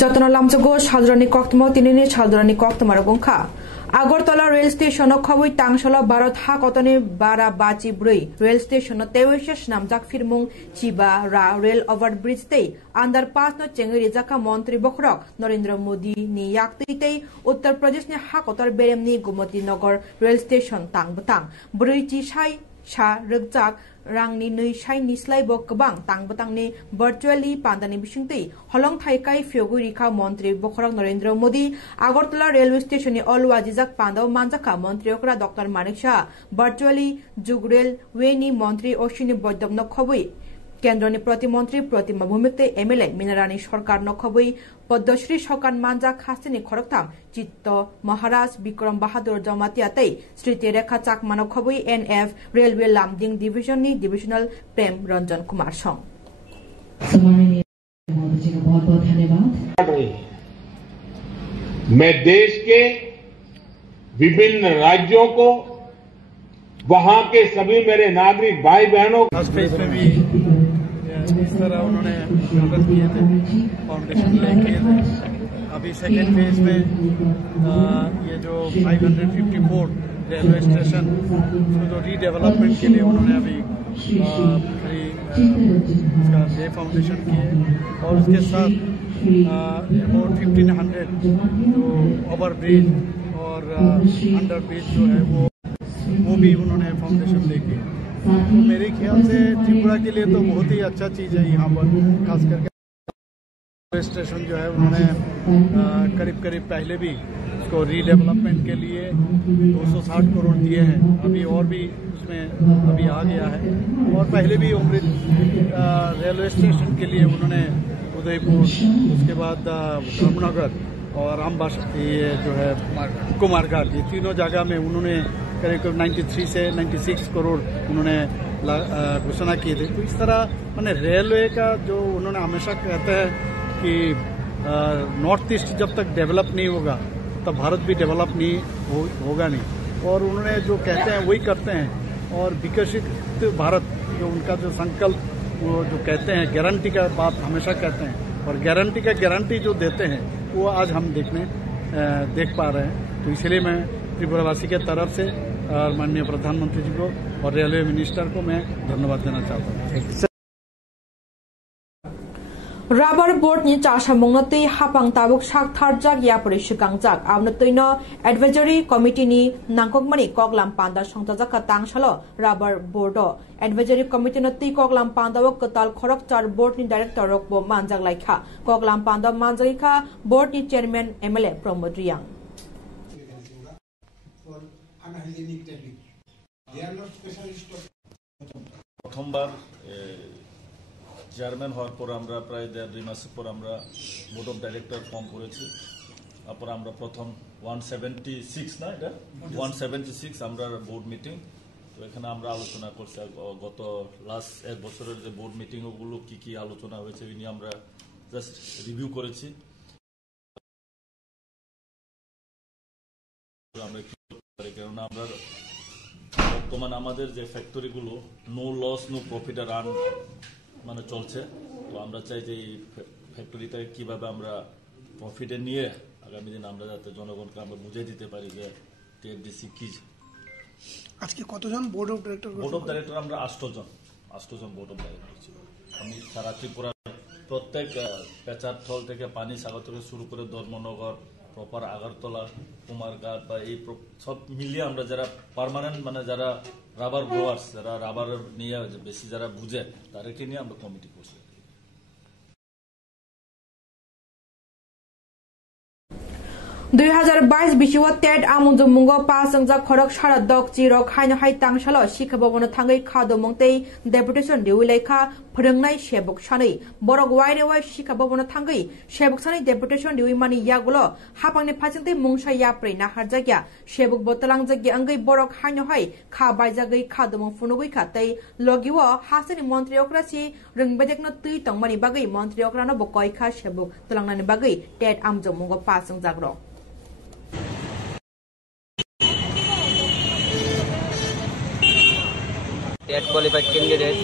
যতন লামজগো Sadharani কক্তম তিনিনি Sadharani কক্তমার গংখা Agartala rail station খবই তাংসল Bharat হা কতনি বারা বাচি ব্রই রেল স্টেশন তেওয়েশেষ নামজাক ফিরমুং চিবা রা রেল ওভারব্রিজ তেই আন্ডারপাস ন চেঙ্গি রিজাকা মন্ত্রী বখরক নরেন্দ্র মোদি নি ইয়াকতেই উত্তর প্রদেশ नि हा कतर बेरेमनि गुमती नगर रेल स्टेशन तांगबतां ब्रैजि साइ सा रगजाक रांनि नै साइ निस्लाइबो गोबां तांगबतांनि भार्चुअली पान्दानि बिसिंतै हलं थाइकाय फियोगु रिखा मन्त्री बखरक नरेंद्र मोदी আগরতলা रेलवे स्टेशननि अलवाजिजाक पान्दाव मानजाका मन्त्री ओकरा डॉक्टर मानिक शाह भार्चुअली जुग रेल वेनि मन्त्री अश्विनी वैद्य खबै केन्द्रनि प्रतिमंत्री प्रतिमा भूमिकते एमएलए मिनारानी सरकार नखबै पद्मश्री सरकार मानजा खास्तिनि खरकथाम चित्त महाराज विक्रम बहादुर जमातियातै स्मृति रेखा चाकमा नखबै एनएफ रेलवे लामदिंग डिविजननि डिविजनल प्रेम रंजन कुमार सं बहुत-बहुत धन्यवाद। मैं देश के विभिन्न राज्यों को वहां के सभी मेरे नागरिक भाई बहनों इस तरह उन्होंने स्वागत किए थे, फाउंडेशन लेके अभी सेकेंड फेज में ये जो 554 रेलवे स्टेशन उसको जो रीडेवलपमेंट के लिए उन्होंने अभी उसका डे फाउंडेशन किए और उसके साथ अबाउट 1500 जो ओवर ब्रिज और अंडर ब्रिज जो है वो भी उन्होंने फाउंडेशन लेके तो मेरे ख्याल से त्रिपुरा के लिए तो बहुत ही अच्छा चीज़ है। यहाँ पर खास करके रेलवे स्टेशन जो है उन्होंने करीब पहले भी उसको रीडेवलपमेंट के लिए 260 करोड़ दिए हैं, अभी और भी उसमें अभी आ गया है। और पहले भी अमृत रेलवे स्टेशन के लिए उन्होंने उदयपुर, उसके बाद धर्मनगर और रामबास ये जो है कुमारघाट, ये तीनों जगह में उन्होंने करीब 93 से 96 करोड़ उन्होंने घोषणा किए थे। तो इस तरह मैंने रेलवे का जो उन्होंने हमेशा कहते हैं कि नॉर्थ ईस्ट जब तक डेवलप नहीं होगा तब भारत भी डेवलप नहीं होगा नहीं, और उन्होंने जो कहते हैं वही करते हैं। और विकसित भारत जो उनका जो संकल्प वो जो कहते हैं गारंटी का बात हमेशा कहते हैं, और गारंटी जो देते हैं वो आज हम देख पा रहे हैं। तो इसलिए मैं त्रिपुरावासी के तरफ से और माननीय प्रधानमंत्री जी को और रेलवे मिनिस्टर को मैं धन्यवाद देना चाहता हूँ। रबर बोर्ड नि चाशा मंगनतै हापांग ताबुक साक थारजाक यापरि सिकांजाक आवनतैनो एडवाइजरी कमिटी नि नांगकमनि कगलाम पान्दा संजाजाक तांगसालो रबर बोर्ड एडवाइजरी कमिटी नतै कगलाम पान्दाव कताल खरक चार बोर्ड नि डायरेक्टर रकबो मानजाक लाइखा कगलाम पान्दा मानजाइखा बोर्ड नि चेयरमैन एमएलए प्रमोद रियांग প্রথমবার চেয়ারম্যান হওয়ার পর আমরা প্রায় 1.5 মাস পর আমরা বোর্ড অফ ডাইরেক্টর ফর্ম করেছি। তারপর আমরা প্রথম 176 না এটা 176 আমরা বোর্ড মিটিং, তো এখানে আমরা আলোচনা করছি গত লাস্ট এক বছরের যে বোর্ড মিটিং ওগুলো কি কি আলোচনা হয়েছে এই নিয়ে আমরা জাস্ট রিভিউ করেছি। আমরা কারণ আমরা বর্তমানে আমাদের যে ফ্যাক্টরিগুলো no loss no profit run মানে চলছে, তো আমরা চাই যে এই ফ্যাক্টরিটা কিভাবে আমরা প্রফিটে নিয়ে আগামী দিন আমরা যাতে জনগণকে আমরা বুঝিয়ে দিতে পারি যে টিএফডিসি কি। আজকে কতজন বোর্ড অফ ডাইরেক্টর? আমরা 8 জন বোর্ড অফ ডাইরেক্টর ছিল। আমি সারা ত্রিপুরার প্রত্যেক পেচারথল থেকে পানি সাগর থেকে শুরু করে ধর্মনগর প্রপার আগরতলা কুমারঘাট বা এই সব মিলিয়ে আমরা যারা পার্মানেন্ট মানে যারা রাবার গ্রোয়ার্স যারা রাবার নিয়ে বেশি যারা বুঝে তাদেরকে নিয়ে আমরা কমিটি করছি। 2022 बिसिवा टेट आमुजमुंगो पासंजा खरक सारा दक चिरक हाइन हाइ तांगसालो शिक्षा भवन थांगै खादो मंगतै डेपुटेशन दिउलेखा फोरोंनाय सेबक सानै बरक वाइरे वाइ शिक्षा भवन थांगै सेबक सानै डेपुटेशन दिउइमानि यागुलो हापांनि फासिंतै मुंसा याप्रै नाहार जाग्या सेबक बोतलां जाग्या अंगै बरक हाइन हाइ खा बायजागै खादो मं फुनुगै खातै लगिव हासनि मन्त्री ओक्रासि रोंबेदेकनो तै तंगमानि बागै मन्त्री ओक्रानो बकयखा सेबक तलांनानि बागै टेट आमुजमुंगो पासंजाग्रो টেট কোয়ালিফাইড ক্যান্ডিডেট।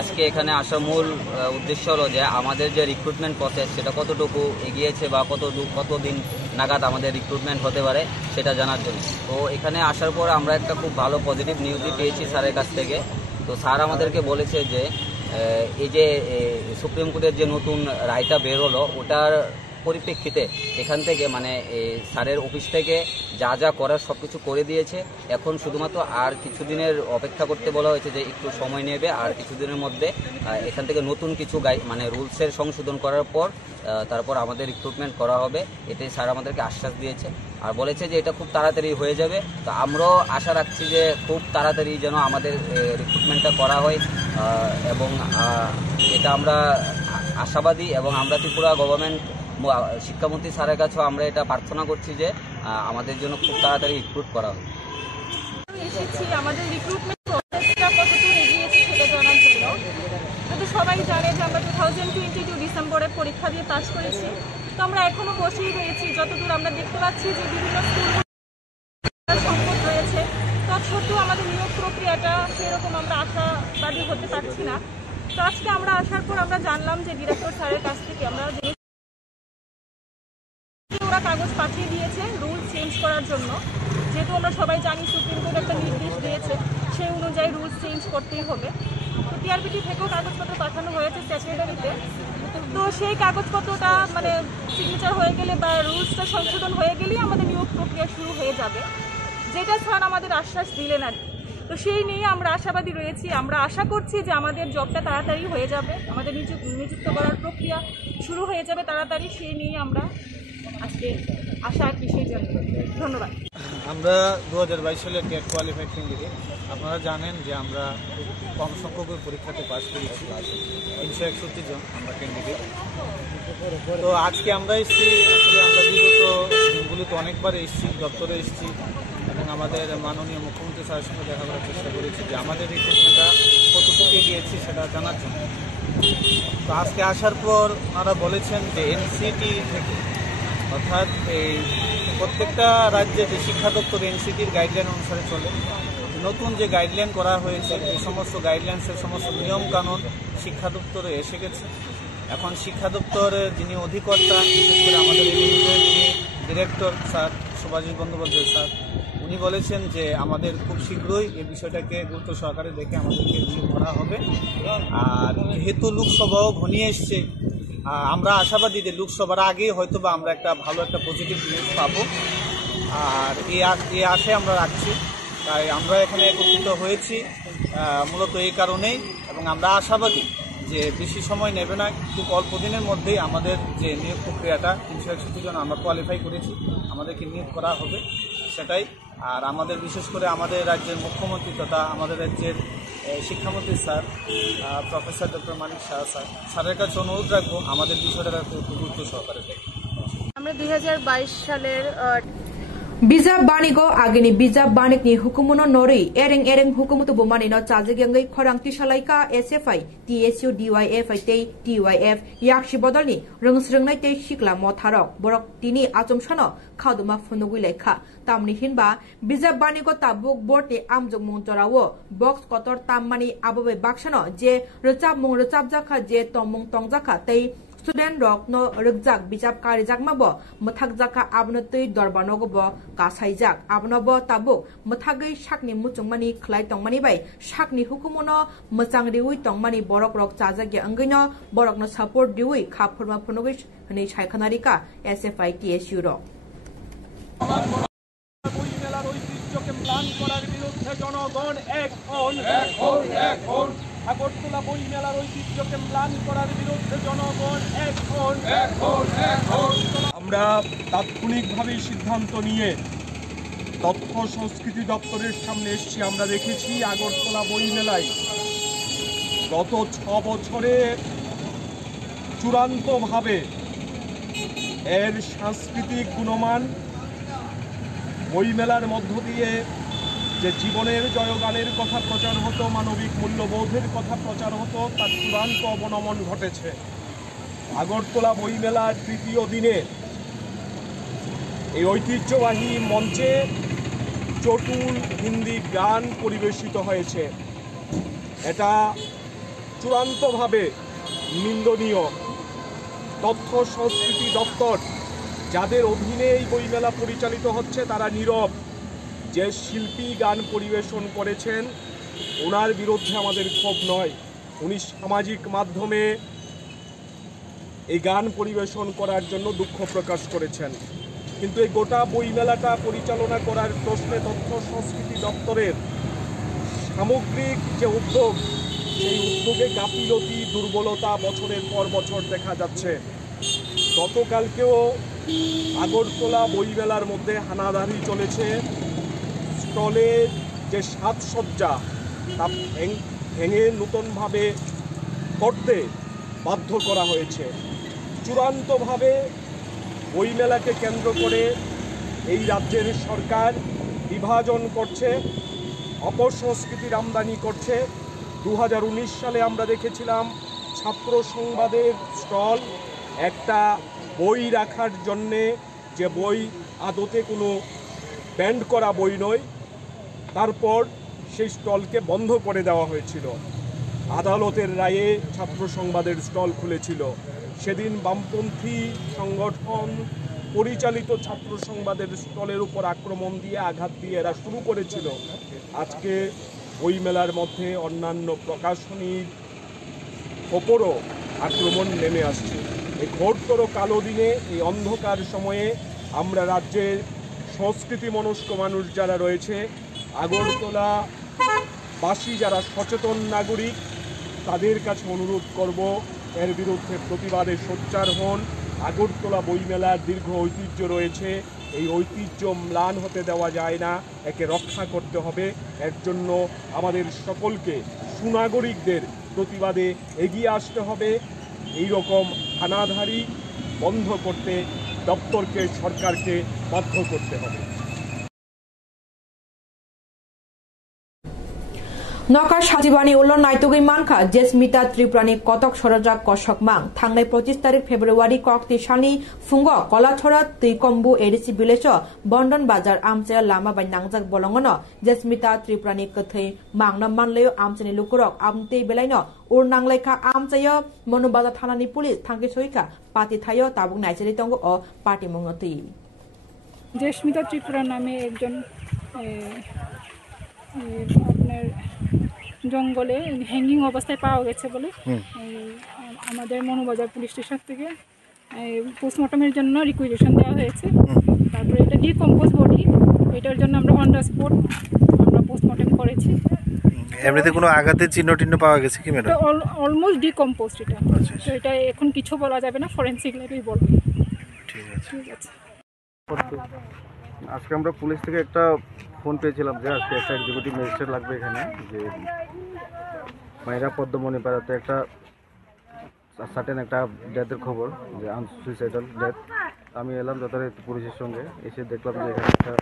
আজকে এখানে আসার মূল উদ্দেশ্য হলো যে আমাদের যে রিক্রুটমেন্ট প্রসেস সেটা কতটুকু এগিয়েছে বা কতদিন নাগাদ আমাদের রিক্রুটমেন্ট হতে পারে সেটা জানার জন্য। তো এখানে আসার পর আমরা একটা খুব ভালো পজিটিভ নিউজই পেয়েছি স্যারের কাছ থেকে। তো স্যার আমাদেরকে বলেছে যে এই যে সুপ্রিম কোর্টের যে নতুন রায়টা বের হলো ওটার পরিপ্রেক্ষিতে এখান থেকে মানে স্যারের অফিস থেকে যা যা করার সব কিছু করে দিয়েছে। এখন শুধুমাত্র আর কিছুদিনের অপেক্ষা করতে বলা হয়েছে যে একটু সময় নেবে, আর কিছুদিনের মধ্যে এখান থেকে নতুন কিছু মানে রুলসের সংশোধন করার পর তারপর আমাদের রিক্রুটমেন্ট করা হবে, এটাই স্যার আমাদেরকে আশ্বাস দিয়েছে। আর বলেছে যে এটা খুব তাড়াতাড়ি হয়ে যাবে। তো আমরাও আশা রাখছি যে খুব তাড়াতাড়ি যেন আমাদের রিক্রুটমেন্টটা করা হয়, এবং এটা আমরা আশাবাদী। এবং আমরা ত্রিপুরা গভর্নমেন্ট শিক্ষামন্ত্রী স্যারের কাছেও আমরা এটা প্রার্থনা করছি যে আমাদের জন্য খুব তাড়াতাড়ি রিক্রুট করা হয়। এসেছি আমাদের রিক্রুটমেন্ট প্রসেসটা কতদূর এগিয়েছে সেটা জানার জন্য। কিন্তু সবাই জানে যে আমরা 2022 ডিসেম্বরে পরীক্ষা দিয়ে পাস করেছি। তো আমরা এখনো বসেই রয়েছি। যতদূর আমরা দেখতে পাচ্ছি যে বিভিন্ন স্কুল সংকট রয়েছে, তৎসত্ত্বেও আমাদের নিয়োগ প্রক্রিয়াটা সেরকম আমরা আশাবাদী হতে পারছি না। তো আজকে আমরা আসার পর আমরা জানলাম যে ডিরেক্টর স্যারের কাছ থেকে ওরা কাগজ পাঠিয়ে দিয়েছে রুল চেঞ্জ করার জন্য। যেহেতু আমরা সবাই জানি সুপ্রিম কোর্ট একটা নির্দেশ দিয়েছে, সেই অনুযায়ী রুলস চেঞ্জ করতেই হবে। তো টিআরপিটি থেকেও কাগজপত্র পাঠানো হয়েছে সেক্রেটারিতে। তো সেই কাগজপত্রটা মানে সিগনেচার হয়ে গেলে বা রুলসটা সংশোধন হয়ে গেলেই আমাদের নিয়োগ প্রক্রিয়া শুরু হয়ে যাবে, যেটা স্যার আমাদের আশ্বাস দিলেন আর কি। তো সেই নিয়ে আমরা আশাবাদী রয়েছি। আমরা আশা করছি যে আমাদের জবটা তাড়াতাড়ি হয়ে যাবে, আমাদের নিযুক্ত করার প্রক্রিয়া শুরু হয়ে যাবে তাড়াতাড়ি। সেই নিয়ে আমরা আজকে আশা আর কি সেই জন্য। ধন্যবাদ। আমরা 2022 সালে টেট কোয়ালিফাইড ক্যান্ডিডেট। আপনারা জানেন যে আমরা খুব কম সংখ্যক পরীক্ষাতে পাস করেছি, 361 জন আমরা ক্যান্ডিডেট। তো আজকে আমরা এসেছি, আসলে আমরা বিগত দিনগুলিতে অনেকবার এসেছি, দপ্তরে এসেছি এবং আমাদের মাননীয় মুখ্যমন্ত্রী স্যারের সঙ্গে দেখা করার চেষ্টা করেছি যে আমাদের রিক্রুটমেন্টটা কতটুকু এগিয়েছি সেটা জানার জন্য। তো আজকে আসার পর ওনারা বলেছেন যে এনসিটি থেকে, অর্থাৎ এই প্রত্যেকটা রাজ্যে যে শিক্ষা দপ্তর এনসিটির গাইডলাইন অনুসারে চলে, নতুন যে গাইডলাইন করা হয়েছে এই সমস্ত গাইডলাইন্সের সমস্ত নিয়মকানুন শিক্ষা দপ্তরে এসে গেছে। এখন শিক্ষা দপ্তরের যিনি অধিকর্তা, বিশেষ করে আমাদের এনএইচএর যিনি director sir Subhashis Bandyopadhyay sir, উনি বলেছেন যে আমাদের খুব শীঘ্রই এই বিষয়টাকে গুরুত্ব সহকারে দেখে আমাদেরকে নিয়োগ করা হবে। আর যেহেতু লোকসভাও ঘনিয়ে এসছে, আমরা আশাবাদী যে লোকসভার আগেই হয়তো বা আমরা একটা ভালো একটা পজিটিভ নিউজ পাবো। আর এই আশায় আমরা রাখছি, তাই আমরা এখানে একত্রিত হয়েছি মূলত এই কারণেই। এবং আমরা আশাবাদী যে বেশি সময় নেবে না, খুব অল্প দিনের মধ্যেই আমাদের যে নিয়োগ প্রক্রিয়াটা 361 জন আমরা কোয়ালিফাই করেছি, আমাদেরকে নিয়োগ করা হবে সেটাই। আর আমাদের বিশেষ করে আমাদের রাজ্যের মুখ্যমন্ত্রী তথা আমাদের রাজ্যের শিক্ষামন্ত্রী স্যার প্রফেসর ডক্টর মানিক শাহ স্যারের কাছে অনুরোধ রাখবো আমাদের বিষয়টা একটু গুরুত্ব সহকারে দেখে। আমরা 2022 সালের Bijab Banigo agini Bijab Banik ni hukumuno nori ereng hukumutu bumani no chajig yangai khorang tisalaika SFI TSU DYFI tei TYF yakshi bodolni rungsrengnai tei shikla motharok borok tini achomshano khaduma phunugui lekha tamni hinba Bijab Banigo tabuk board ni amjung mungtorawo box kotor tammani abobe bakshano je rechab jakha je tomung tongjakha tei student rok no rukjak bijab karijak mabo muthak jaka abno tui dorbano go bo kasaijak abno bo tabuk muthagai shakni muchungmani khlai tongmani bai shakni hukumuno muchang riui tongmani borok rok chajagi angino borok no support diui khapurma phunugui hni saikhanarika SFI TSU rok জনগণ এখন আগরতলা বই মেলার ঐতিহ্যকে ম্লান করার বিরুদ্ধে জনগণ এখন আমরা তাৎক্ষণিকভাবে সিদ্ধান্ত নিয়ে তথ্য সংস্কৃতি দপ্তরের সামনে এসেছি। আমরা দেখেছি আগরতলা বই মেলায় গত 6 বছরে চূড়ান্তভাবে এর সাংস্কৃতিক গুণমান, বইমেলার মধ্য দিয়ে যে জীবনের জয়গানের কথা প্রচার হতো, মানবিক মূল্যবোধের কথা প্রচার হতো, তার চূড়ান্ত অবনমন ঘটেছে। আগরতলা বইমেলার তৃতীয় দিনে এই ঐতিহ্যবাহী মঞ্চে চটুল হিন্দি গান পরিবেশিত হয়েছে। এটা চূড়ান্তভাবে নিন্দনীয়। তথ্য সংস্কৃতি দপ্তর যাদের অধীনে এই বইমেলা পরিচালিত হচ্ছে তারা নীরব। যে শিল্পী গান পরিবেশন করেছেন ওনার বিরুদ্ধে আমাদের ক্ষোভ নয়, উনি সামাজিক মাধ্যমে এই গান পরিবেশন করার জন্য দুঃখ প্রকাশ করেছেন। কিন্তু এই গোটা বইমেলাটা পরিচালনা করার প্রশ্নে তথ্য সংস্কৃতি দপ্তরের সামগ্রিক যে উদ্যোগ, সেই উদ্যোগে গাফিলতি, দুর্বলতা বছরের পর বছর দেখা যাচ্ছে। গতকালকেও আগরতলা বইমেলার মধ্যে হানাদারি চলেছে। স্টলে যে সাজসজ্জা তা ভেঙে নতুনভাবে করতে বাধ্য করা হয়েছে। চূড়ান্তভাবে বইমেলাকে কেন্দ্র করে এই রাজ্যের সরকার বিভাজন করছে, অপসংস্কৃতির আমদানি করছে। 2019 সালে আমরা দেখেছিলাম ছাত্র সংবাদের স্টল, একটা বই রাখার জন্যে, যে বই আদতে কোনো ব্যান্ড করা বই নয়, তারপর সেই স্টলকে বন্ধ করে দেওয়া হয়েছিল। আদালতের রায়ে ছাত্র সংবাদের স্টল খুলেছিল। সেদিন বামপন্থী সংগঠন পরিচালিত ছাত্র সংবাদের স্টলের উপর আক্রমণ দিয়ে, আঘাত দিয়ে এরা শুরু করেছিল। আজকে বইমেলার মধ্যে অন্যান্য প্রকাশনীর ওপরও আক্রমণ নেমে আসছে। এই ঘোরতর কালো দিনে, এই অন্ধকার সময়ে আমরা রাজ্যের সংস্কৃতি মনস্ক মানুষ যারা রয়েছে, আগরতলা বাসী যারা সচেতন নাগরিক, তাদের কাছে অনুরোধ করব এর বিরুদ্ধে প্রতিবাদে সোচ্চার হন। আগরতলা বইমেলার দীর্ঘ ঐতিহ্য রয়েছে, এই ঐতিহ্য ম্লান হতে দেওয়া যায় না, একে রক্ষা করতে হবে। এর জন্য আমাদের সকলকে সুনাগরিকদের প্রতিবাদে এগিয়ে আসতে হবে। এই রকম হানাধারি বন্ধ করতে দপ্তরকে, সরকারকে বাধ্য করতে হবে। নকার সাজিবানি উল্লন নাইতুগি মানখা জেসমিতা ত্রিপুরানি কতক সরজা কষক মাং থাंनाय 25 तारिख फेब्रुवारी कक्ति सालनि फुंग कलाछड़ा तैकम्बु एडिसि विलेज बन्धन बाजार आमचे लामा बाय नांगजाक बलंगन जस्मिता त्रिपुरानि कथै मांगना मानलेयो आमचेनि लुकुरक आमते बेलायनो उर नांगलायखा आमचेयो मनुबाजा थानानि पुलिस थांखि सयखा पार्टी थायो ताबुक नायचेरि तंगो अ पार्टी मंगति जस्मिता त्रिपुरा नामे एकजन আপনার জঙ্গলে হ্যাঙ্গিং অবস্থায় পাওয়া গেছে বলে আমাদের মনুবাজার পুলিশ স্টেশন থেকে পোস্টমর্টমের জন্য রিকুইজিশন দেওয়া হয়েছে। তারপরে এটা ডিকম্পোজ বডি, এটার জন্য আমরা অন দ্য স্পট আমরা পোস্টমর্টম করেছি। এমনিতে কোনো আঘাতের চিহ্ন টিহ্ন পাওয়া গেছে কি ম্যাডাম? অলমোস্ট ডিকম্পোজড এটা, তো এটা এখন কিছু বলা যাবে না, ফরেনসিক ল্যাবই বলবে। ঠিক আছে। আজকে আমরা পুলিশ থেকে একটা ফোন পেয়েছিলাম যে আজকে একটা এক্সিকিউটিভ ম্যাজিস্ট্রেট লাগবে এখানে, যে মাইরা পদ্মমণি পাড়াতে একটা সার্টেন একটা ডেথের খবর, যে সুইসাইডাল ডেথ। আমি এলাম যথারীতি পুলিশের সঙ্গে, এসে দেখলাম যে এখানে একটা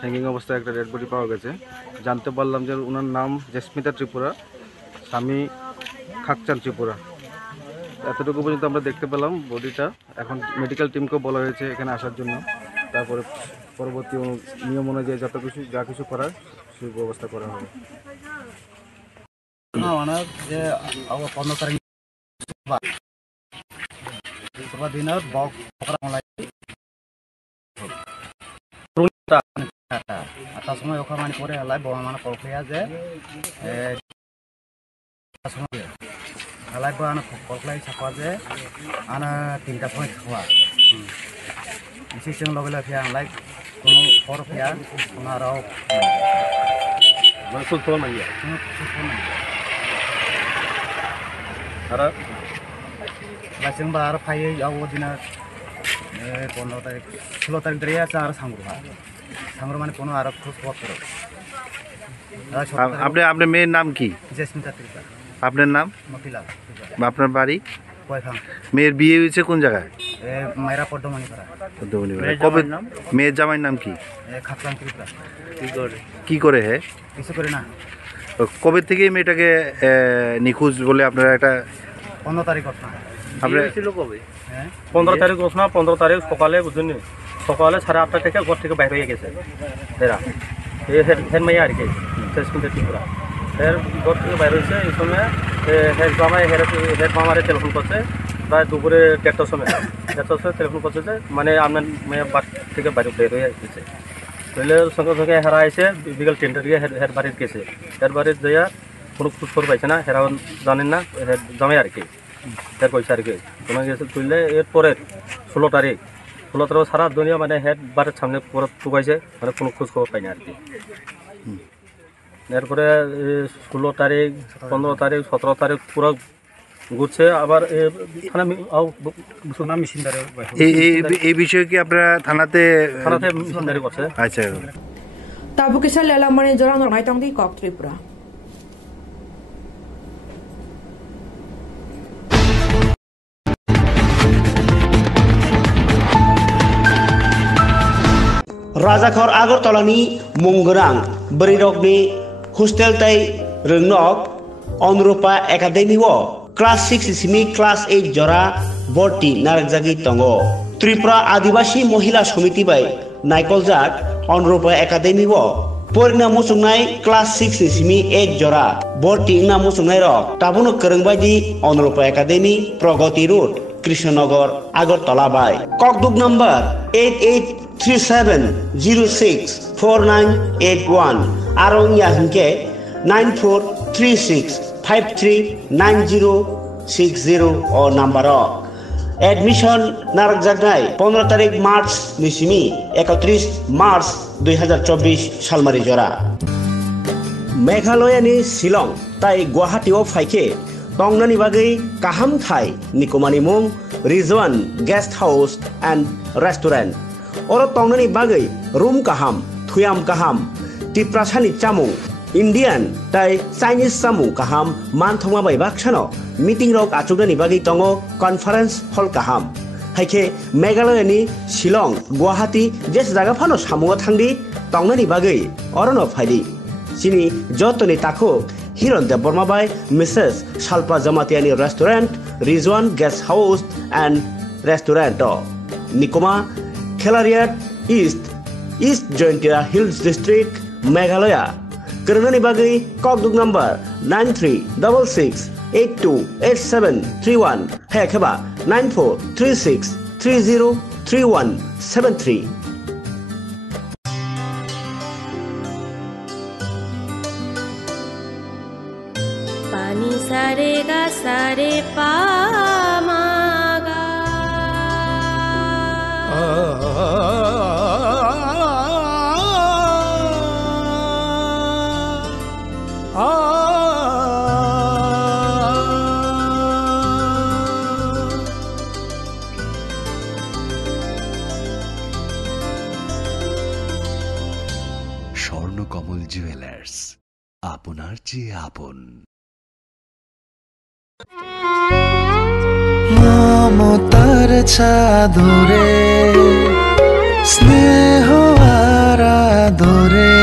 হ্যাঙ্গিং অবস্থায় একটা ডেড বডি পাওয়া গেছে। জানতে পারলাম যে ওনার নাম জেসমিতা ত্রিপুরা, স্বামী খাকচান ত্রিপুরা। এতটুকু পর্যন্ত আমরা দেখতে পেলাম বডিটা। এখন মেডিকেল টিমকেও বলা হয়েছে এখানে আসার জন্য, তারপরে পরবর্তী নিয়ম অনুযায়ী যা কিছু করার সেই ব্যবস্থা করা হবে। যে 15 তারিখ দিনত বক আটটার সময় ওখানে মানে পরে হেলাই বড় মানে কলখাইয়া যে হেলাই বড় কলখাই চাপা যে আনা 3টার সময় খাওয়া সিস্টেম লগে ফিয়া লাইক কোনো ফর ফিয়া ওনারাও মানে সুস্থ নাই আর লাইসেন্স বা আর ফাইয়ে যাও দিনা 15 তারিখ 16 তারিখ ধরে আছে আর সাংগ্র মানে কোনো আর খোঁজপত্র। আপনার মেয়ের নাম কি? জেসমিতা ত্রিপুরা। আপনার নাম? মতিলাল। আপনার বাড়ি? কয়খান। মেয়ের বিয়ে হয়েছে কোন জায়গায়? মাইরা পদ্মমণি পাড়া। পদ্মমণি পাড়া। কবে? মেয়ের জামাইয়ের নাম কি? খাকচান ত্রিপুরা। কি করে হে? কিছু করে না। কবে থেকে মেয়েটাকে নিখোঁজ বলে আপনারা একটা 15 তারিখ ঘটনা। আপনার ছিল কবে? 15 তারিখ ঘটনা। 15 তারিখ সকালে বুঝুন, সকালে 8:30 থেকে ঘর থেকে বাইরে হয়ে গেছে এরা, এই হেড মাইয়া আর কি জেসমিতা ত্রিপুরা। হের ঘর থেকে বাইরে হয়েছে এই সময় হের জামাই হের মামারে টেলিফোন করছে প্রায় দুপুরে 1:30টার সময় টেলিফোন করছে যে মানে আপনার মেয়ে বাড়ি থেকে বাইরে বের হয়ে গেছে তাহলে সঙ্গে সঙ্গে হেরা আইসে বিকেল 3টার দিকে হের বাড়ির গেছে হের বাড়ির যাইয়া কোনো খোঁজখবর পাইছে না হেরাও জানেন না হের জামাই আর কি হের পয়সা আর কি তোমার গেছে তুললে এরপরে 16 তারিখ সারা দুনিয়া মানে হেড বাড়ির সামনে পুরো টুকাইছে মানে কোনো খোঁজ খবর পাইনি আর কি এরপরে 16 তারিখ 15 তারিখ 17 তারিখ পুরো ঘুরছে আবার এই বিষয়ে কি আপনারা থানাতে মিশনদারি করছে আচ্ছা তাবুকিসা লেলামনে জরানো মাইতংদি কক ত্রিপুরা राजाखर आगरतलानि मुंगोनां बरिरगनि हस्टेल तै रोंनक अनुरूपा एकाडेमी क्लास 6 सिमी क्लास 8 जरा भर्ती नारकजागि तंगो त्रिपुरा आदिवासी महिला समिति बाय नायकलजाक अनुरूपा एकाडेमी परिणाम मुसुंनाय क्लास 6 सिमी 8 जरा भर्ती ना मुसुंनाय रक ताबुनो करंबायदि अनुरूपा एकाडेमी प्रगति रोड कृष्णनगर आगरतला बाय ककबुक नंबर 8837064981 आरंग याहिंके 9436539060 ओ नंबर एडमिशन नारक जागनाय 15 तारीख मार्च निसिमी 31 मार्च 2024 सालमारी जरा मेघालयनि शिलं ताई गुवाहाटीआव फाइके तंगनानि बागै काहाम थाई निकोमानि मुं Rizwan guest house and restaurant और तंगनानि बागै रूम काहाम थुयाम काहाम तिप्रासानि चामुं इंडियन ताई चाइनीज चामुं काहाम मानथंमा बाय बाक्सानो मीटिंग रक आचुगनानि बागै तंगो कॉन्फ्रेंस हॉल काहाम हाइके मेघालयनि शिलं गुवाहाटी जेस जागा फानो सामुआ थांदि तंगनानि बागै अरनो फाइदि सिनि जतनि ताखो हिरन देबबर्मा बाय मिसेस साल्पा जमातियानि restaurant Rizwan guest house and restaurant निकोमा Khliehriat east Jaintia hills district Meghalaya करंगनानि बागै ककबुक नंबर 9366828731 हेखेबा 9436303173 पानी सारे गा सारे पामागा স্বর্ণকমল জুয়েলার্স আপনার চেয়ে আপন মমতার চাদরে স্নেহ আর আদরে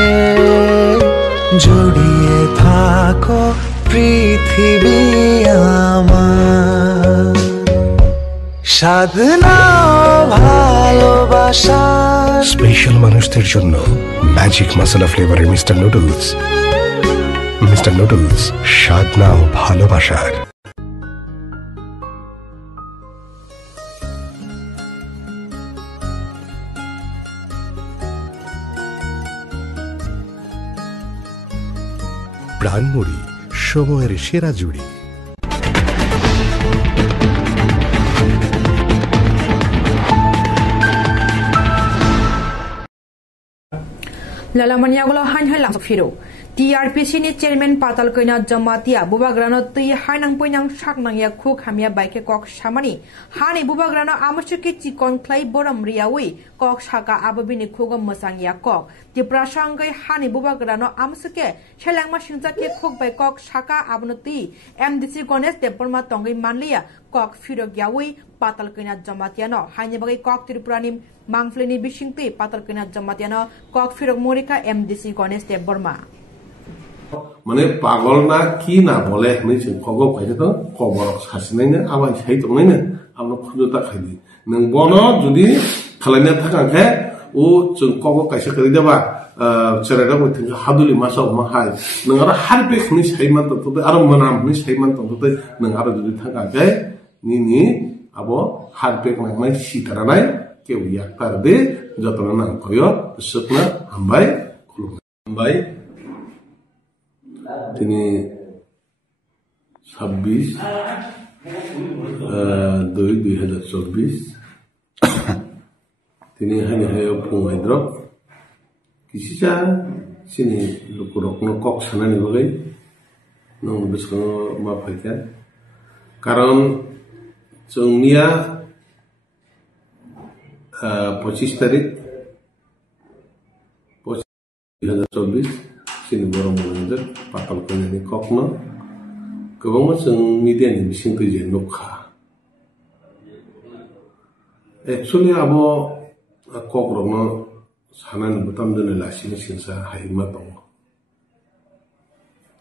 জড়িয়ে থাকো পৃথিবী আমার সাধনা ভালোবাসা স্পেশাল মানুষদের জন্য ম্যাজিক মশলা ফ্লেভারের মিস্টার নুডলস স্বাদ নাও ভালোবাসার প্রাণমুড়ি সময়ের সেরা জুড়ি लालामानियागलो हाइन लाफिरो TRPC ni chairman patal koina jamatia bubagrano tui hainang poinang saknangya khu khamia baike kok samani hani bubagrano amusuki chikon clay boram riawi kok saka ababini khugam masangya kok ti prasangai hani bubagrano amusuke selangma singjake khuk bai kok saka abnoti MDC Ganesh Deborma tongai manliya kok firogyawi patal koina jamatiano haine bagai kok tripurani mangfleni bisingti patal koina jamatiano kok firog morika MDC Ganesh Deborma মানে পাগল না কি না বলে जों खबर खायदो तो खबर सासिनायनो आबाय साइ दंनायनो आंनो फुजोता खायदि नों बनो जुदि खालायनो थाखांखे ओ जों खबर कायसा करि देबा cerita ko tin haduli masa ma hai nangara harbe khni saiman to to aro manam ni saiman to to nangara jodi thanga gai ni abo harbe nang mai sitaranai ke uyak tarde jotona nang koyo sukna hambai khulum hambai tini 26 2024 tini hanya hayo pungaidrop kisisa sini lukurok no kok sana ni bagai nong besko ma phaikan karon jongnia 25 tarik 2024 sini borong monjak patal kene kok no kebang jeng media ni bising tuje nokha actually abo kok rokno sanan butam dene lasing sinsa haima tong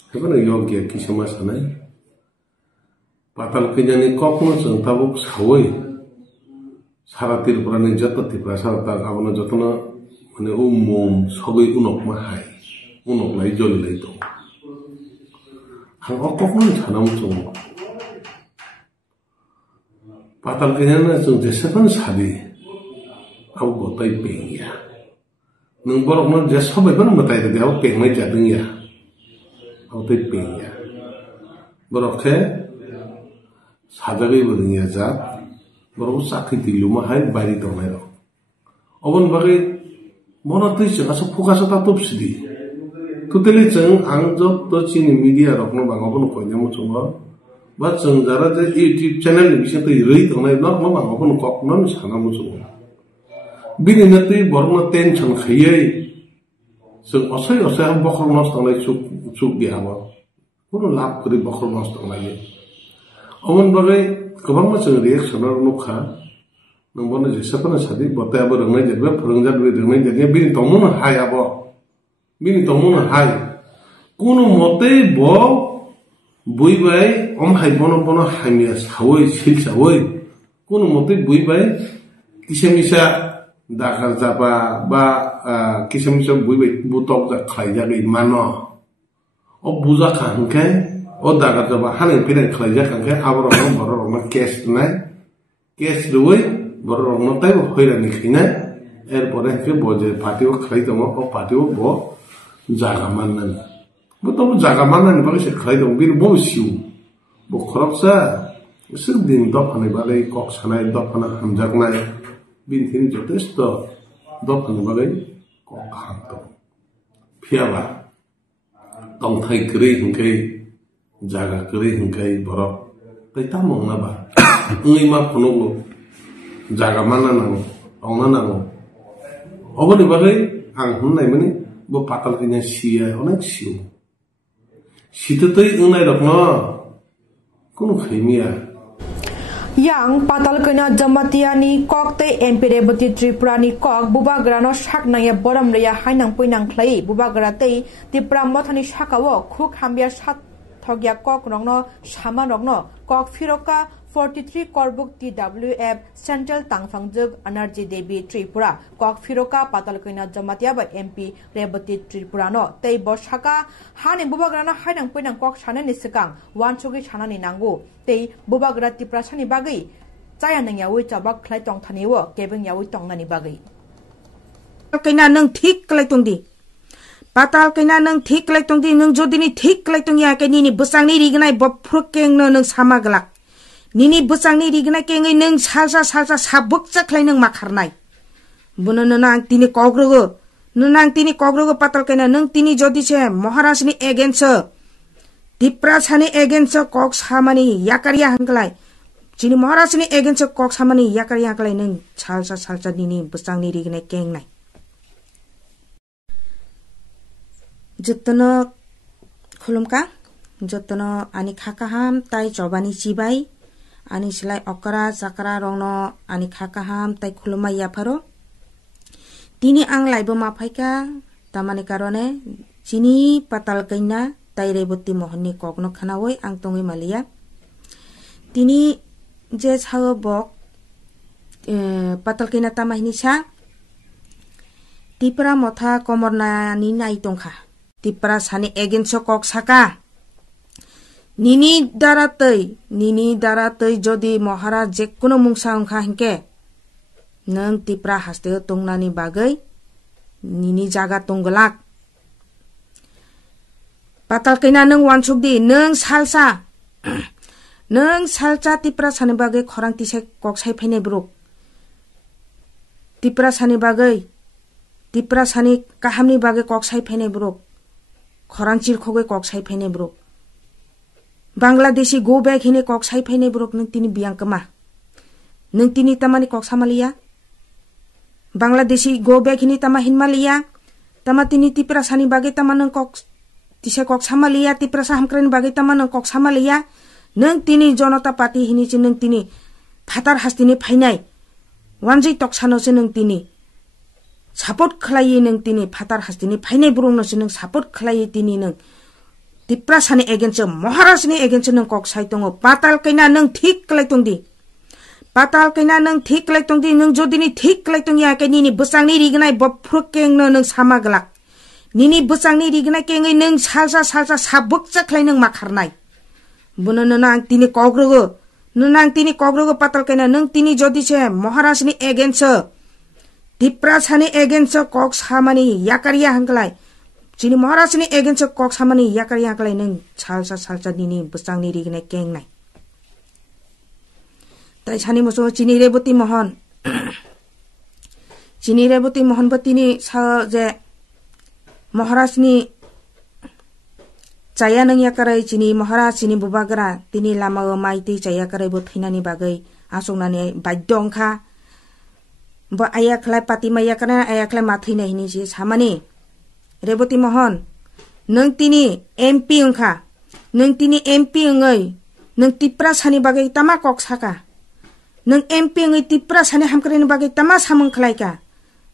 hebana yogi kisama sanai patal kenyani kok no jeng tabuk sawoi saratir prane jata tipra sarata abono jotona mane umum sogoi unok ma hai unok lai jol lai to ang okok no janam chung patal kenyana jeng jesapan sabi au gotai pengya nung borok no jesa bai ban matai de au peng mai jadung ya au tai pengya borok ke sadagi boding ya ja borok sakhi tilu ma hai bari to mai ro obon bagai mona tei se aso focus ta top sidi tuteli jeng ang job to chini media rok no bang obon ko nyamu chungo ba jeng jara je YouTube channel ni bise tei rei to nai no bang obon kok non sana mu chungo bini nati borno tension khayai sung osai bokhor nos tanglai chuk dia abo puno lap kri bokhor nos tanglai omon bagai kobang ma chung reaction ro nokha nongbono je sapana sadi bota abo rangai jeba phurungjat ri rangai jani bini tomun hai abo bini tomun hai kuno mote bo buibai om hai bono hamia sawoi sil sawoi kuno mote buibai kisemisa dakar jaba ba kisemisa buibai butok ja khlaija gei mano o buja khanke o dakar jaba hanen pire khlaija khanke abro no cash nai cash roi boro no tai hoira ni khina erpore ke boje party o khlai tomo o party o bo jaga mannan bo to jaga mannan ba se khlai dong bin bo siu bo khoroksa sir din do phane balai kok sanai do phana hamjak nai bin tin jotesto do phane balai kok kham to phiaba tong thai kri hingkai jaga kri hingkai borok tai tamong na ba ngai ma phono jaga mana nang ongna nang oboni bagai ang hunnai mani bo patal kenya sia onek siu sitetei unai rokno kono khaimia yang patal kena jamatiani kok te empire bati tripurani kok bubagrano saknaya boram reya hainang poinang khlai bubagra te tipra mothani sakawo khuk hambia sat thogya kok rongno sama rongno kok firoka 43 Korbuk TWF Central Tangfangjub Anarji Devi Tripura kok firoka patal kena jamatia ba MP Rebati Tripura no tei boshaka hani bubagrana hainang poinang kok sanani sikang wanchogi sanani nangu tei bubagra tiprasani bagai chaya nang yawi chabak khlai tong thaniwo kebeng yawi tong nani bagai kena nang thik klai tong di patal kena nang thik klai tong di nang jodini thik klai tong ya ke ni busang ni rignai bophrukeng no nang samaglak nini busang ni rignai kengai nang salsa sabuk chaklai nang makharnai buno nang tini kogro patal kena nang tini jodi che maharaj ni against dipra chani against kok samani yakaria hanglai chini maharaj ni against kok samani yakaria hanglai nang salsa nini busang ni rignai kengnai jotno khulumka jotno ani khakaham tai chobani chibai ani silai okra sakra rongno ani khakaham tai khulumai yapharo tini ang laibo maphaika tamani karone chini patal kaina tai reboti mohni kokno khanawoi ang tongi malia tini je chhawo bok patal kaina tamahini sa tipra motha komorna ni nai tongkha tipra sani egenso kok saka nini daratei jodi Maharaj jekkono mungsa ongkha hinke nang tipra haste tongnani bagai nini jaga tonggelak patal kaina nang wansukdi nang salsa tipra sani bagai khorang tisek kok sai phene bruk tipra sani kahamni bagai kok sai phene bruk khorang chirkhoge kok sai phene bruk Bangladeshi go back hine kok sai phene bruk nang tini biang kama nang tini tamani kok samalia Bangladeshi go back hine tama hinmalia tama tini tipra sani bagai tama nang kok tise kok samalia tipra sahamkren bagai tama nang kok samalia nang tini Janata Party hini che nang tini phatar hastini phainai wanjai toksano che nang tini support khlai nang tini phatar hastini phainai burung no che nang support khlai tini nang tipra sani against Maharaj ni against nang kok sai tongo patal kaina nang thik klai tongdi nang jodini thik klai tong ya kai ni busang ni rignai bophruk keng no nang samaglak nini busang ni rignai kengai nang salsa sabuk chaklai nang makharnai buno nang tini kogrogo patal kaina nang tini jodi che Maharaj ni against tipra sani against kok samani yakariya hanglai chini Maharaj ni against kok samani yakariya hanglai nang salsa nini busang ni rignai keng nai tai chani moso chini reboti mohon batini sa je Maharaj ni chaya nang yakarai chini Maharaj chini bubagra tini lama maiti chaya karai bo thinani bagai asongnani baidongkha ba aya khlai pati maya kana aya khlai mathi nei ni je samani reboti mohon nang tini MP ongkha nang tini MP ngai nang tipra sani bagai tama kok saka nang MP ngai tipra sani hamkren bagai tama samang khlai ka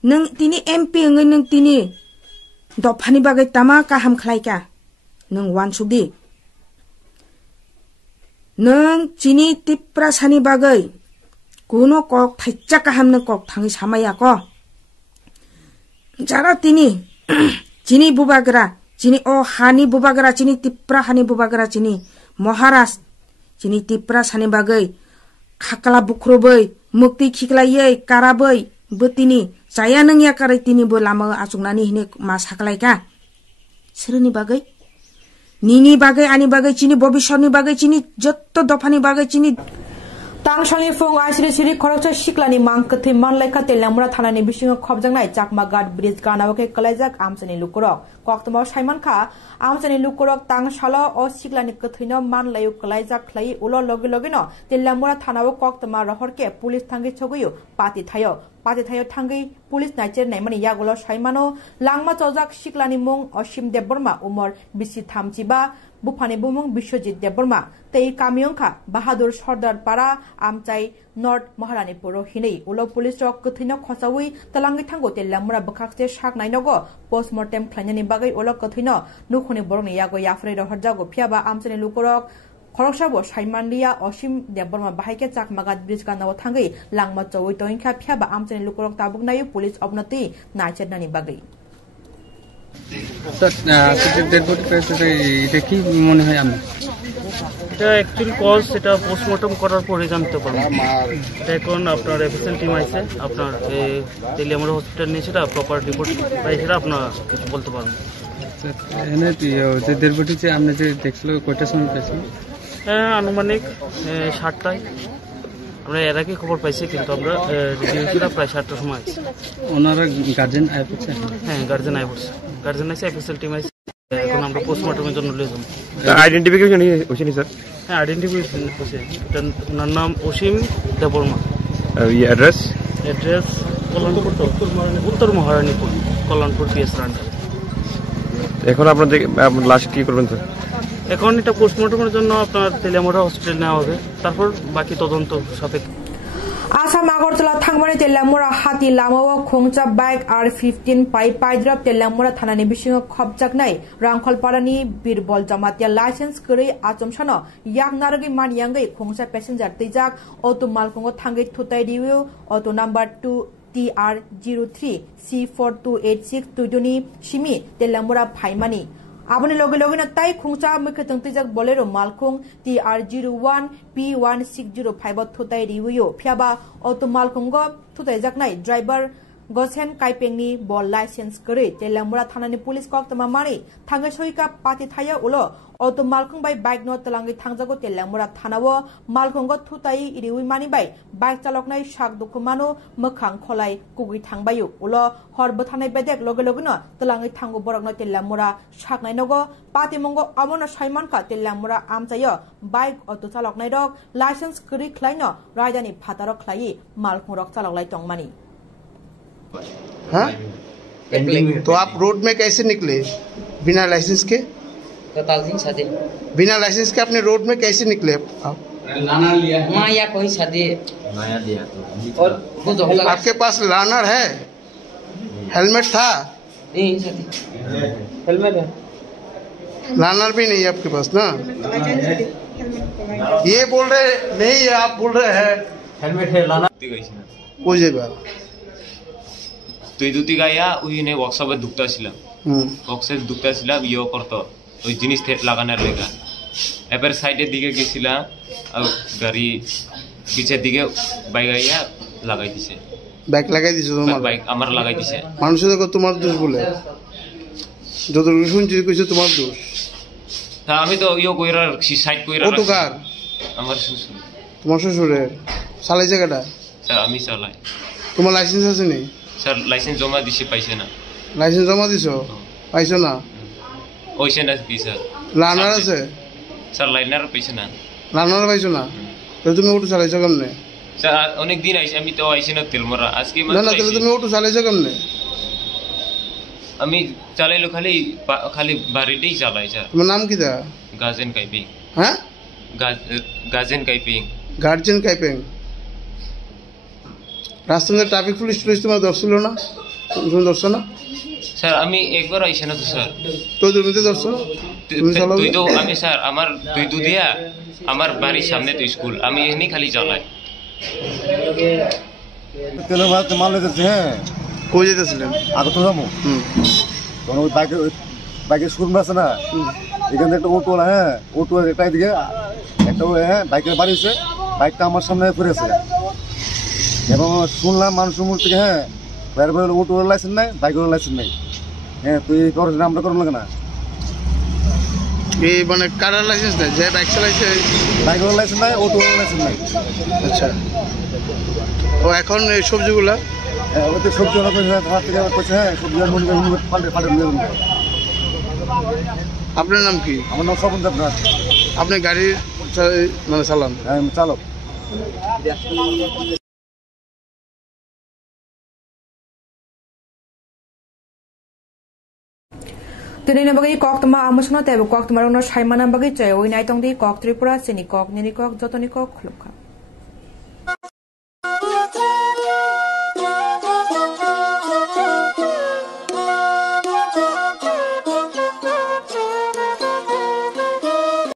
nang tini MP ngai nang tini dopani bagai tama ka ham khlai ka nang wansukdi nang chini tipra sani bagai kuno kok thaicha kaham nang kok thangi samaya ko jara tini chini bubagra chini o hani bubagra chini tipra hani bubagra chini Maharaj chini tipra sani bagai khakala bukrobai mukti khiklaiye karabai botini saya nang yakarai tini bo lama asungnani hine ma saklai ka sirni bagai Nini bagai ani bagai chini bobishoni bagai chini jotto dofani bagai chini Tangshani fung siri korokcha shiklani mangkthi manlaika telamura thanani bisingo khobjangnai chakmagat bridge ganawake kalaijak amchani lukurok koktamo Simon Kha amchani lukurok tangshala o shiklani kthino manlayu kalaijak khlai ulo logino telamura thanao koktama rohorke police thangi choguyu pati thayo thangi police nacher naimani yagulo Saimano langma chojak shiklani mung Osim Deborma umor bisi thamchiba Bufani Bumung Bishojit Deborma Tei Kamyongkha Bahadur Sardar Para Amchai North Maharani Puro Hinei Ulo Police Rock Kuthino Khosawi Talangi Tango Telamura Bakakse Shak Nainogo Postmortem Klanyani Bagai Ulo Kuthino Nukhuni Borni Yago Yafre Roharjago Piaba Amchani Lukurok Khoroksabo Saimanlia Osim Deborma Bahaike Chakmagat Bridge Kanawa Thangi Langma Chowi Toinkha Piaba Amchani Lukurok Tabuknayu Police Obnati Nachernani Bagai এটা actually cause সেটা post-mortem করার পরে জানতে পারবো এটা এখন আপনার FSL team আছে আপনার তেলিয়ামুড়া হসপিটাল নিয়ে সেটা প্রপার রিপোর্ট পাই সেটা আপনার কিছু বলতে পারবেন এনে যে দেড়বটি যে আপনি যে দেখছিল কয়টার সময় পেয়েছেন আনুমানিক 7টায় আমরা এর আগে খবর পাইছি কিন্তু আমরা রেডিওটা প্রায় 7টার সময় আছে ওনারা গার্জেন আয় পড়ছে হ্যাঁ গার্জেন আয় পড়ছে গার্জেন আছে এফএসএল টিম আছে এখন আমরা পোস্টমর্টমের জন্য নিয়ে যাবো আইডেন্টিফিকেশন হয়েছে স্যার হ্যাঁ আইডেন্টিফিকেশন হয়েছে ওনার নাম অসীম দেববর্মা অ্যাড্রেস কল্যাণপুর উত্তর মহারানীপুর কল্যাণপুর পিএস রান্ডার এখন আপনাদের লাশ কি করবেন স্যার এখন এটা পোস্টমর্টমের জন্য আপনার তেলিয়ামুড়া হসপিটাল নেওয়া হবে তারপর বাকি তদন্ত সাপেক্ষে Asam Agartala Thangmani Telamura Hati Lamawa Khongcha Bike R15 Pai Paidrop Telamura Thanani Bisingo Khobjaknai Rangkhol Parani Birbol Jamatia license Kuri Achomshano Yak Naragi Man Yangai Khongcha passenger Tijak Auto Malkongo Thangai Thutai Diu Auto number 2 TR03C4286 tuidoni simi telamura phaimani aboni loge loge na tai khungcha mukhe tangtijak bolero malkhung TR01 P1605 thutai riwyo phiaba auto malkhungo thutai jaknai driver Gosen Kaipengni bol license kare telamura thanani police kok tama mari thanga soika pati thaya ulo auto malkhung bai bike no talangi thangjago telamura thanawo malkhungo thutai iriwi mani bai bike chaloknai shak dukumano mokhang kholai kugui thangbayu ulo horbo thanai bedek loge loge no talangi thango borok no telamura shaknai nogo pati mongo amono saiman ka telamura amchayo bike auto chaloknai rok license kari khlaino rajdhani phatarok khlai malkhung rok chaloklai tongmani हाँ? तो आप road में कैसे निकले बिना licence के? बिना licence के आपने रोड में कैसे निकले? या कोई शादी और आपके पास लानर है? हेलमेट था? हेलमेट है। लानर भी नहीं है आपके पास ना? ये बोल रहे नहीं है, आप बोल रहे हैं हेलमेट है लानर वो जेबा তুই দুটি গাইয়া ওই নে ওয়ার্কশপে ঢুকতেছিলাম ওয়ার্কশপে ঢুকতেছিলাম ইয়ে করতো ওই জিনিস লাগানোর লেগা এবার সাইডের দিকে গেছিলাম গাড়ি পিছের দিকে বাইক গাইয়া লাগাই দিছে বাইক লাগাই দিছে তোমার বাইক আমার লাগাই দিছে মানুষে দেখো তোমার দোষ বলে যত শুনছি কইছে তোমার দোষ তা আমি তো ইয়ে কইরা সাইড কইরা ও তো কার আমার শ্বশুর তোমার শ্বশুরের চালাই জায়গাটা স্যার আমি চালাই তোমার লাইসেন্স আছে নি স্যার লাইসেন্স জমা দিছি পাইছে না লাইসেন্স জমা দিছো পাইছো না ওইছে না কি স্যার লার্নার আছে স্যার লাইনার পাইছে না লার্নার পাইছো না তো তুমি অটো চালাইছো কেমনে স্যার অনেক দিন আইছি আমি তো আইছি না তেলমরা আজকে না না তাহলে তুমি অটো চালাইছো কেমনে আমি চালাইলো খালি খালি বাড়িতেই চালাই স্যার তোমার নাম কি দা গাজেন কাইপিং হ্যাঁ গাজেন কাইপিং গার্জেন কাইপিং রাস্তায় ট্রাফিক পুলিশ তোমার ধরছিল না তুমি ধরছো না স্যার আমি একবার আইছি না তো স্যার তো তুমি তো ধরছো তুই তো আমি স্যার আমার তুই তো দিয়া আমার বাড়ির সামনে তো স্কুল আমি এখানেই খালি চালাই তেলের ভাত মাল লেগেছে হ্যাঁ কই যেতেছিলেন আগে তো যাবো তখন ওই বাইকের শোরুম আছে না এখান থেকে একটা অটো হ্যাঁ অটো একটা দিকে একটা হ্যাঁ বাইকের বাড়ি হচ্ছে বাইকটা আমার সামনে ফিরেছে এবং শুনলাম মানুষের মুখ থেকে হ্যাঁ বাইরে বাইরে অটোর লাইসেন্স নাই বাইকের লাইসেন্স নাই হ্যাঁ তুই করছ না আমরা করুন লাগে না এই মানে কারার লাইসেন্স নাই যে বাইক চালাইছে বাইকের লাইসেন্স নাই অটোর লাইসেন্স নাই আচ্ছা ও এখন এই সবজিগুলা ওতে সবজি ওরা কইছে হ্যাঁ সবজি পাল্টে আপনার নাম কি? আমার নাম স্বপন দেবনাথ। আপনি গাড়ির মানে চালান? হ্যাঁ চালক। Tini na bagay kok tama amos na tayo kok tama ron na shaymana bagay chay oy na itong di kok tripura sini kok nini kok joto ni kok khulukha.